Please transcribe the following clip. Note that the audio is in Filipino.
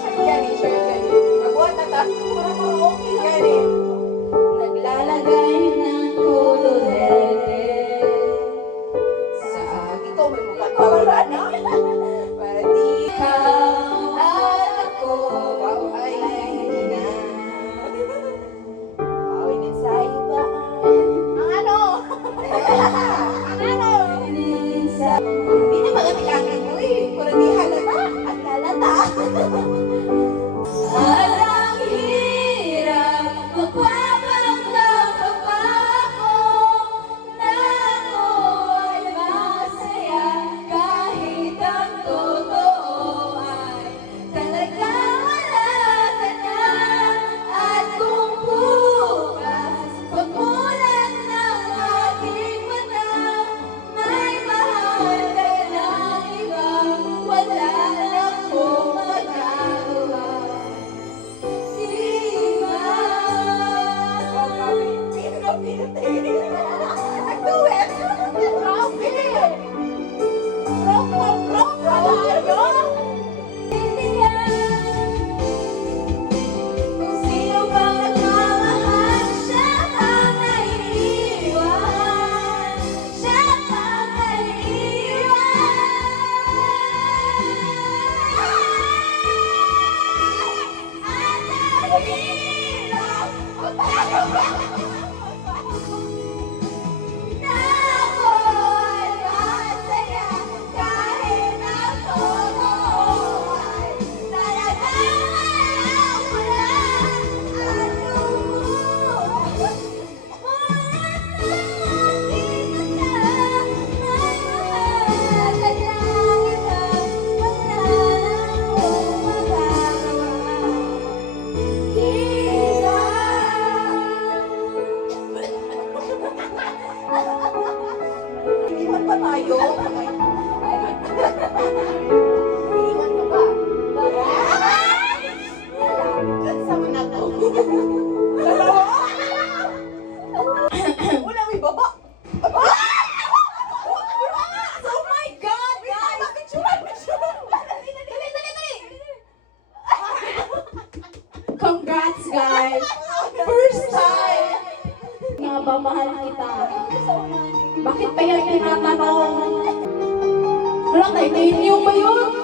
short gani, short gani. Magbuhat na ta. Para okay lang. Gani. Naglalagay ng kolorete sa ikaw may mukha ko wala na. Para di ikaw at ako ay hindi na. Awin sa iba. Ang ano? Ang ano? Hindi na magamilagan mo eh. Para di halata. Ang lalata. Alang hirap magpaparamdam pa ba ako na ako ay masaya kahit ang totoo ay talagang wala ka na. At kung bukas pagmulan ng aking mata may mahal ka ng iba, wala na akong magagawa. Di ba? Nagduet! Grabe! Rock! Alayo! Hindi yan! Kung sino bang nagmamahal, siya ang naiiwan. Siya ang naiiwan. At nahirap o paano ba? Na ako ay masaya kahit ang totoo ay talagang walang wala. At kung bukas mulat ng aking mata may mahal ka ng iba, wala na akong magagawa. Iniwan pa tayo? Iniwan ka ba? Sama na to. Dalawa? Wala, may baba. Oh my God, guys! Congrats, guys! First time! Nga ba, mahal kita? Bakit pa yan tinatanong? Wala, titanium ba yun?